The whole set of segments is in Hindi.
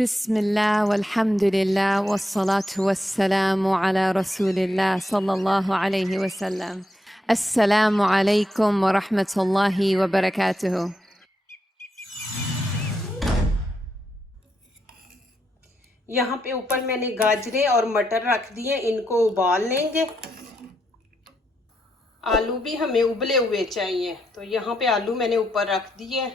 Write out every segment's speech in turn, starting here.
बिस्मिल्लाह वल्हम्दुलिल्लाह वस्सलातु वस्सलामु अला रसूलिल्लाह सल्लल्लाहु अलैहि वसल्लम। अस्सलामु अलैकुम व रहमतुल्लाहि व बरकातुहू। यहाँ पे ऊपर मैंने गाजरें और मटर रख दिए, इनको उबाल लेंगे। आलू भी हमें उबले हुए चाहिए, तो यहाँ पे आलू मैंने ऊपर रख दिए।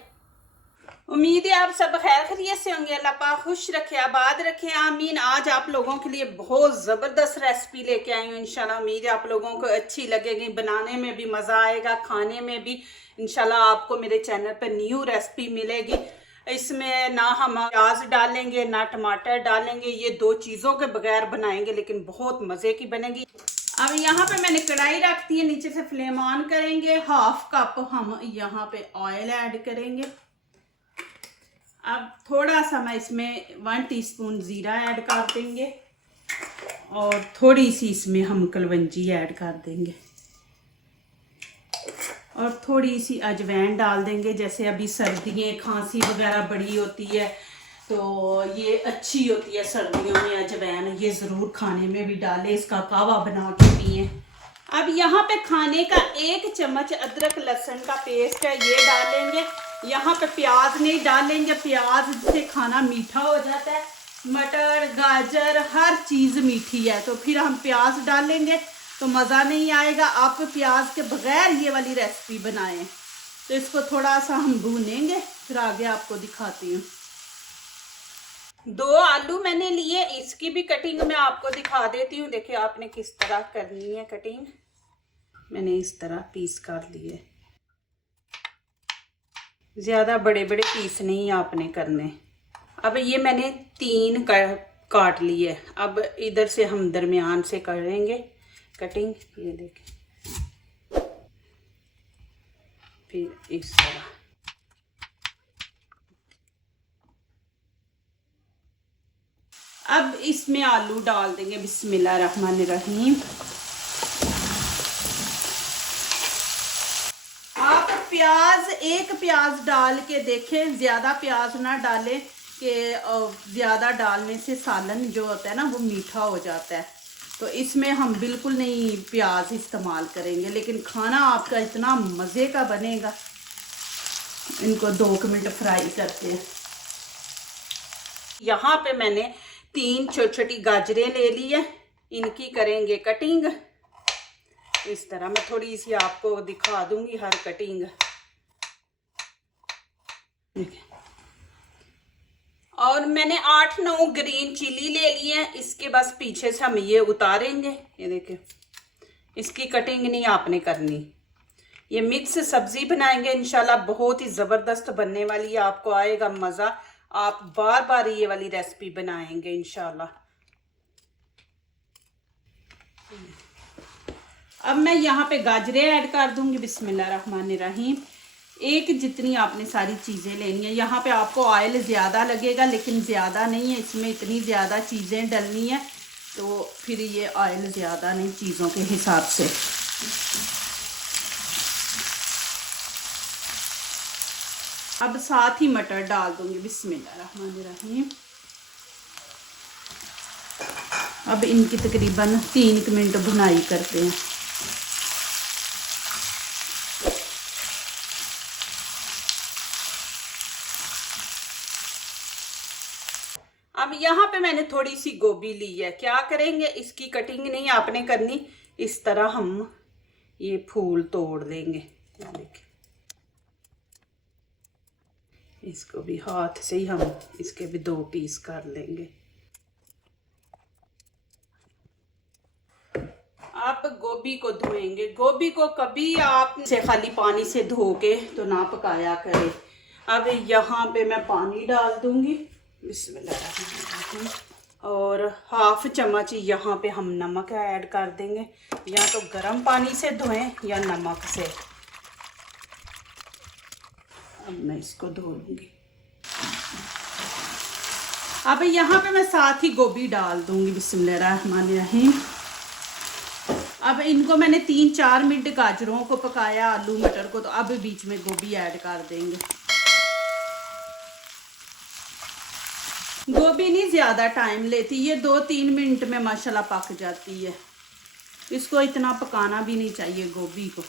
उम्मीद है आप सब खैर खैरियत से होंगे। अल्लाह पाक खुश रखे, आबाद रखे, आमीन। आज आप लोगों के लिए बहुत ज़बरदस्त रेसिपी लेके आई हूँ। इंशाल्लाह उम्मीद है आप लोगों को अच्छी लगेगी, बनाने में भी मज़ा आएगा, खाने में भी। इंशाल्लाह आपको मेरे चैनल पर न्यू रेसिपी मिलेगी। इसमें ना हम प्याज डालेंगे ना टमाटर डालेंगे, ये दो चीज़ों के बगैर बनाएंगे, लेकिन बहुत मज़े की बनेगी। अब यहाँ पे मैंने कढ़ाई रख दी है, नीचे से फ्लेम ऑन करेंगे। 1/2 कप हम यहाँ पे ऑयल ऐड करेंगे। अब थोड़ा सा मैं इसमें 1 टीस्पून ज़ीरा ऐड कर देंगे और थोड़ी सी इसमें हम कलवंजी ऐड कर देंगे और थोड़ी सी अजवाइन डाल देंगे। जैसे अभी सर्दियाँ, खांसी वगैरह बड़ी होती है, तो ये अच्छी होती है सर्दियों में अजवाइन। ये ज़रूर खाने में भी डालें, इसका कावा बना के पिए। अब यहाँ पे खाने का 1 चम्मच अदरक लहसुन का पेस्ट है, ये डालेंगे। यहाँ पे प्याज नहीं डालेंगे, प्याज से खाना मीठा हो जाता है। मटर, गाजर, हर चीज़ मीठी है, तो फिर हम प्याज डालेंगे तो मज़ा नहीं आएगा। आप प्याज के बगैर ये वाली रेसिपी बनाएं। तो इसको थोड़ा सा हम भूनेंगे, फिर आगे आपको दिखाती हूँ। 2 आलू मैंने लिए, इसकी भी कटिंग मैं आपको दिखा देती हूँ। देखिए आपने किस तरह करनी है कटिंग। मैंने इस तरह पीस कर लिए, ज़्यादा बड़े बड़े पीस नहीं आपने करने। अब ये मैंने 3 काट लिए। अब इधर से हम दरमियान से करेंगे कटिंग, ये देखें, फिर इस तरह। अब इसमें आलू डाल देंगे, बिस्मिल्लाह रहमान रहीम। आप प्याज, 1 प्याज डाल के देखें, ज़्यादा प्याज ना डालें कि ज़्यादा डालने से सालन जो होता है ना वो मीठा हो जाता है। तो इसमें हम बिल्कुल नहीं प्याज इस्तेमाल करेंगे, लेकिन खाना आपका इतना मज़े का बनेगा। इनको 2 मिनट फ्राई करते हैं। यहाँ पे मैंने 3 छोटी छोटी गाजरें ले ली है, इनकी करेंगे कटिंग। इस तरह मैं थोड़ी सी आपको दिखा दूंगी हर कटिंग। और मैंने 8-9 ग्रीन चिली ले लिए हैं, इसके बस पीछे से हम ये उतारेंगे। ये देखिए, इसकी कटिंग नहीं आपने करनी। ये मिक्स सब्जी बनाएंगे इंशाल्लाह, बहुत ही ज़बरदस्त बनने वाली है, आपको आएगा मज़ा। आप बार बार ये वाली रेसिपी बनाएंगे इंशाल्लाह। अब मैं यहाँ पे गाजरें ऐड कर दूंगी, बिस्मिल्लाह रहमान रहीम। 1 जितनी आपने सारी चीज़ें लेनी है। यहाँ पे आपको ऑयल ज़्यादा लगेगा, लेकिन ज़्यादा नहीं है, इसमें इतनी ज़्यादा चीज़ें डलनी है, तो फिर ये ऑयल ज़्यादा नहीं चीज़ों के हिसाब से। अब साथ ही मटर डाल दूंगी, बिस्मिल्लाह रहमान रहीम। अब इनकी तकरीबन 3 मिनट भुनाई करते हैं। अब यहाँ पे मैंने थोड़ी सी गोभी ली है। क्या करेंगे, इसकी कटिंग नहीं आपने करनी, इस तरह हम ये फूल तोड़ देंगे। देखिए, इसको भी हाथ से ही हम इसके भी 2 पीस कर लेंगे। आप गोभी को धोएंगे, गोभी को कभी आप से खाली पानी से धो के तो ना पकाया करें। अब यहाँ पे मैं पानी डाल दूंगी, बिस्मिल्लाह। और 1/2 चम्मच यहाँ पे हम नमक ऐड कर देंगे। या तो गर्म पानी से धोएं या नमक से। अब मैं इसको धो लूँगी। अब यहाँ पे मैं साथ ही गोभी डाल दूँगी, बिस्मिल्लाह रहमान रहीम। अब इनको मैंने 3-4 मिनट गाजरों को पकाया, आलू मटर को, तो अब बीच में गोभी ऐड कर देंगे। गोभी नहीं ज़्यादा टाइम लेती, ये 2-3 मिनट में माशाल्लाह पक जाती है। इसको इतना पकाना भी नहीं चाहिए गोभी को।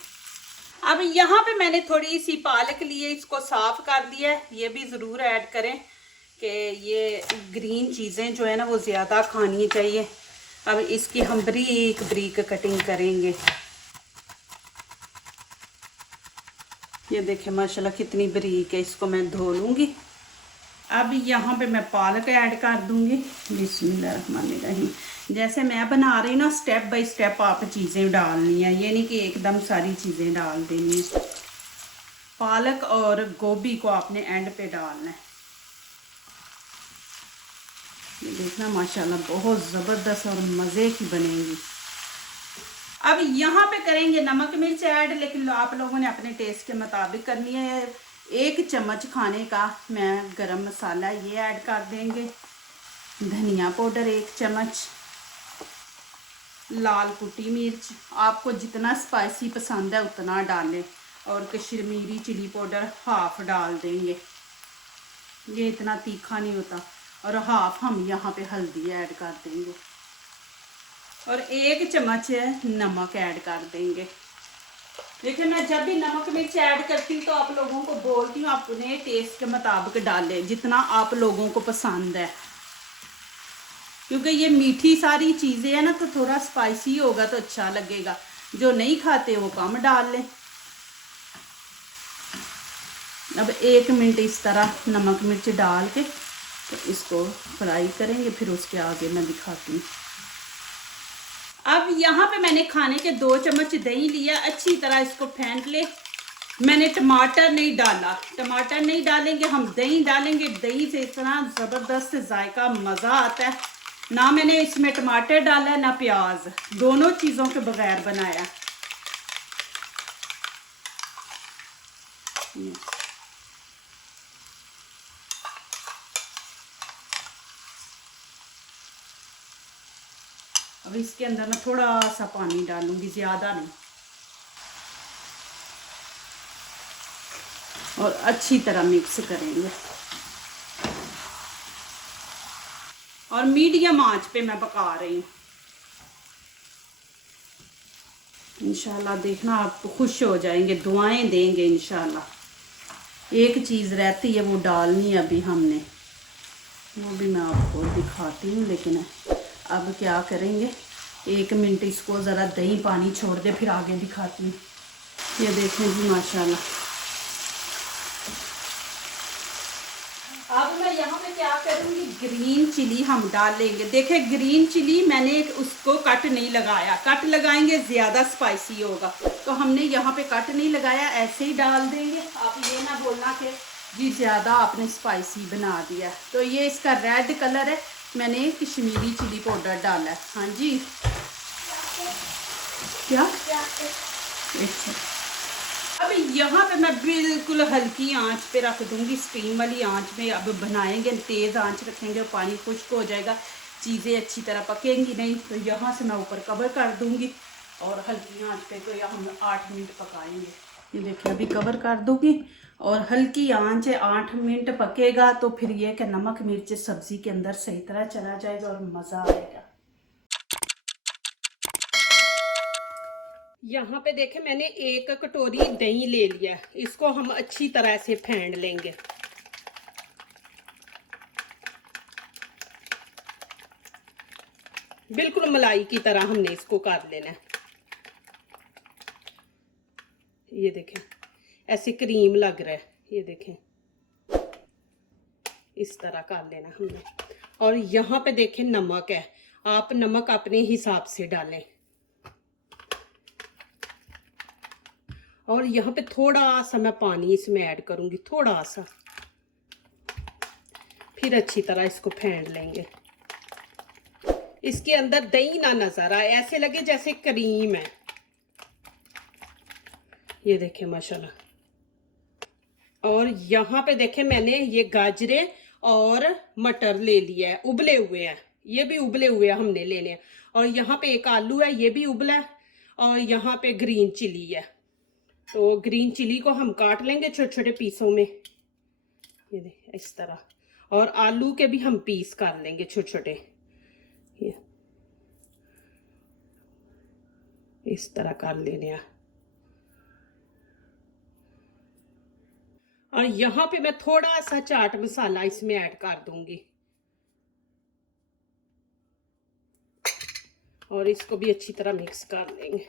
अब यहाँ पे मैंने थोड़ी सी पालक लिए, इसको साफ़ कर दिया है। ये भी ज़रूर ऐड करें कि ये ग्रीन चीज़ें जो है ना वो ज़्यादा खानी चाहिए। अब इसकी हम बारीक बारीक कटिंग करेंगे। ये देखें माशाल्लाह कितनी बारीक है, इसको मैं धो लूँगी। अब यहाँ पे मैं पालक ऐड कर दूँगी। बिस्मिल्लाहिर्रहमानिर्रहीम। जैसे मैं बना रही हूँ ना, स्टेप बाय स्टेप आप चीज़ें डालनी है, ये नहीं कि एकदम सारी चीज़ें डाल देनी है। पालक और गोभी को आपने एंड पे डालना है। ये देखना माशाल्लाह बहुत ज़बरदस्त और मज़े की बनेगी। अब यहाँ पे करेंगे नमक मिर्च ऐड, लेकिन आप लोगों ने अपने टेस्ट के मुताबिक करनी है। 1 चम्मच खाने का मैं गरम मसाला ये ऐड कर देंगे। धनिया पाउडर 1 चम्मच, लाल कुटी मिर्च, आपको जितना स्पाइसी पसंद है उतना डालें, और कश्मीरी चिली पाउडर हाफ डाल देंगे, ये इतना तीखा नहीं होता। और हाफ हम यहाँ पे हल्दी ऐड कर देंगे, और 1 चम्मच नमक ऐड कर देंगे। देखिए मैं जब भी नमक मिर्च ऐड करती हूँ तो आप लोगों को बोलती हूँ अपने टेस्ट के मुताबिक डालें, जितना आप लोगों को पसंद है, क्योंकि ये मीठी सारी चीज़ें हैं ना, तो थोड़ा स्पाइसी होगा तो अच्छा लगेगा। जो नहीं खाते वो कम डाल लें। अब 1 मिनट इस तरह नमक मिर्च डाल के तो इसको फ्राई करेंगे, फिर उसके आगे मैं दिखाती हूँ। अब यहाँ पे मैंने खाने के 2 चम्मच दही लिया, अच्छी तरह इसको फेंट ले। मैंने टमाटर नहीं डाला, टमाटर नहीं डालेंगे हम, दही डालेंगे। दही से इतना ज़बरदस्त जायका मज़ा आता है। ना मैंने इसमें टमाटर डाला है ना प्याज, दोनों चीज़ों के बगैर बनाया। अब इसके अंदर मैं थोड़ा सा पानी डालूंगी, ज़्यादा नहीं, और अच्छी तरह मिक्स करेंगे। और मीडियम आंच पे मैं पका रही हूँ। इंशाल्लाह देखना आप खुश हो जाएंगे, दुआएं देंगे इंशाल्लाह। एक चीज़ रहती है वो डालनी अभी हमने, वो भी मैं आपको दिखाती हूँ। लेकिन अब क्या करेंगे, 1 मिनट इसको ज़रा दही पानी छोड़ दे, फिर आगे दिखाती हूँ। ये देखें जी माशाल्लाह। अब मैं यहाँ पे क्या करूँगी, ग्रीन चिली हम डालेंगे। देखें ग्रीन चिली मैंने उसको कट नहीं लगाया, कट लगाएंगे ज़्यादा स्पाइसी होगा, तो हमने यहाँ पे कट नहीं लगाया, ऐसे ही डाल देंगे। आप ये ना बोलना कि जी ज़्यादा आपने स्पाइसी बना दिया। तो ये इसका रेड कलर है, मैंने कश्मीरी चिली पाउडर डाला है। हाँ जी, क्या अब यहाँ पे मैं बिल्कुल हल्की आंच पे रख दूंगी, स्टीम वाली आंच में। अब बनाएंगे, तेज़ आंच रखेंगे, पानी खुश्क हो जाएगा, चीज़ें अच्छी तरह पकेंगी नहीं। तो यहाँ से मैं ऊपर कवर कर दूंगी, और हल्की आंच पे तो यहाँ हम 8 मिनट पकाएंगे। ये देखिए अभी कवर कर दूंगी, और हल्की आंच है, 8 मिनट पकेगा। तो फिर ये कि नमक मिर्च सब्ज़ी के अंदर सही तरह चला जाएगा और मज़ा आएगा। यहाँ पे देखें मैंने 1 कटोरी दही ले लिया, इसको हम अच्छी तरह से फेंट लेंगे। बिल्कुल मलाई की तरह हमने इसको कर लेना है। ये देखें ऐसे क्रीम लग रहा है, ये देखें इस तरह कर लेना हमने। और यहाँ पे देखें नमक है, आप नमक अपने हिसाब से डालें। और यहाँ पे थोड़ा सा मैं पानी इसमें ऐड करूँगी, थोड़ा सा, फिर अच्छी तरह इसको फेंट लेंगे। इसके अंदर दही ना नजर आए, ऐसे लगे जैसे क्रीम है। ये देखें माशाल्लाह। और यहाँ पे देखें मैंने ये गाजरे और मटर ले लिया है, उबले हुए हैं, ये भी उबले हुए हमने लेने हैं। और यहाँ पे 1 आलू है, ये भी उबला है। और यहाँ पे ग्रीन चिली है, तो ग्रीन चिली को हम काट लेंगे छोटे छोटे पीसों में, ये देख इस तरह। और आलू के भी हम पीस कर लेंगे छोटे छोटे, ये इस तरह कर लेने हैं। और यहाँ पे मैं थोड़ा सा चाट मसाला इसमें ऐड कर दूंगी और इसको भी अच्छी तरह मिक्स कर लेंगे।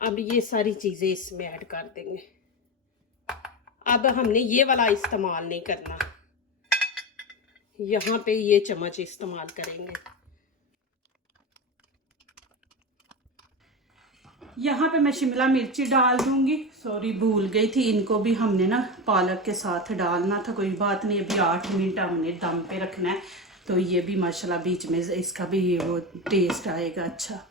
अब ये सारी चीजें इसमें ऐड कर देंगे। अब हमने ये वाला इस्तेमाल नहीं करना, यहाँ पे ये चम्मच इस्तेमाल करेंगे। यहाँ पे मैं शिमला मिर्ची डाल दूंगी, सॉरी भूल गई थी, इनको भी हमने ना पालक के साथ डालना था, कोई बात नहीं। अभी 8 मिनट हमने दम पे रखना है, तो ये भी माशाल्लाह बीच में इसका भी वो टेस्ट आएगा अच्छा।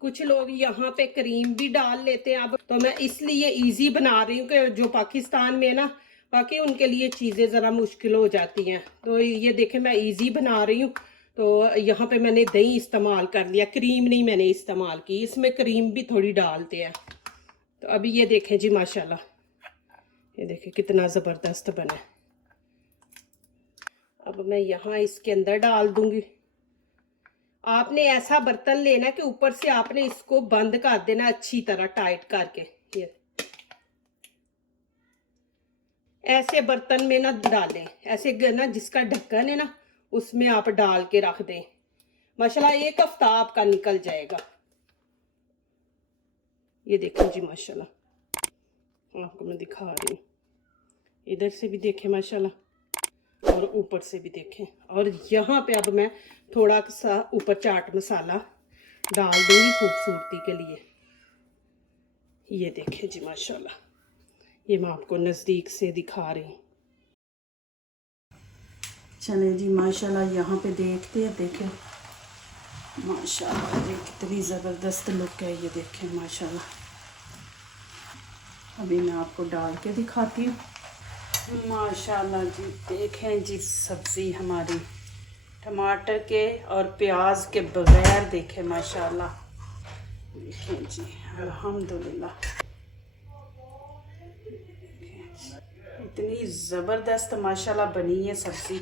कुछ लोग यहाँ पे क्रीम भी डाल लेते हैं, अब तो मैं इसलिए इजी बना रही हूँ कि जो पाकिस्तान में ना, बाकी उनके लिए चीज़ें ज़रा मुश्किल हो जाती हैं। तो ये देखें मैं इजी बना रही हूँ, तो यहाँ पे मैंने दही इस्तेमाल कर लिया, क्रीम नहीं मैंने इस्तेमाल की, इसमें क्रीम भी थोड़ी डालते हैं। तो अभी ये देखें जी माशाल्लाह, ये देखें कितना ज़बरदस्त बना है। अब मैं यहाँ इसके अंदर डाल दूंगी। आपने ऐसा बर्तन लेना कि ऊपर से आपने इसको बंद कर देना अच्छी तरह टाइट करके। ये ऐसे बर्तन में ना डालें, ऐसे ना जिसका ढक्कन है ना उसमें आप डाल के रख दें, माशाल्लाह 1 हफ्ता आपका निकल जाएगा। ये देखें जी माशाल्लाह, आपको मैं दिखा रही हूँ, इधर से भी देखें माशाल्लाह और ऊपर से भी देखें। और यहाँ पे अब मैं थोड़ा सा ऊपर चाट मसाला डाल दूंगी खूबसूरती के लिए। ये देखें जी माशाल्लाह, ये मैं आपको नज़दीक से दिखा रही हूँ। चले जी माशाल्लाह यहाँ पे देखते हैं, देखें माशाल्लाह ये कितनी ज़बरदस्त लुक है, ये देखें माशाल्लाह। अभी मैं आपको डाल के दिखाती हूँ। माशाल्लाह जी देखें जी, सब्ज़ी हमारी टमाटर के और प्याज के बगैर देखें माशाल्लाह, देखें जी अल्हम्दुलिल्लाह इतनी ज़बरदस्त माशाल्लाह बनी है सब्ज़ी।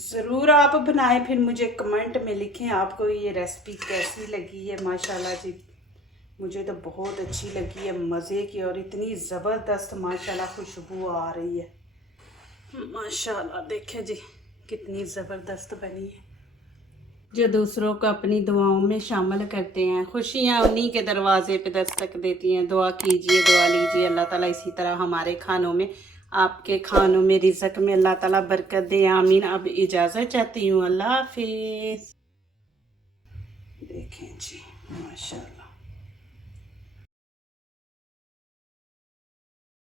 ज़रूर आप बनाएं, फिर मुझे कमेंट में लिखें आपको ये रेसिपी कैसी लगी है। माशाल्लाह जी मुझे तो बहुत अच्छी लगी है, मज़े की, और इतनी ज़बरदस्त माशाल्लाह खुशबू आ रही है माशाल्लाह। देखें जी कितनी ज़बरदस्त बनी है। जो दूसरों को अपनी दुआओं में शामिल करते हैं, खुशियाँ उन्हीं के दरवाजे पे दस्तक देती हैं। दुआ कीजिए, दुआ लीजिए, अल्लाह ताला इसी तरह हमारे खानों में, आपके खानों में, रिज़्क़ में अल्लाह ताला बरकत दे, आमीन। अब इजाज़त चाहती हूँ, अल्लाह हाफिज़। देखें जी माशाल्लाह।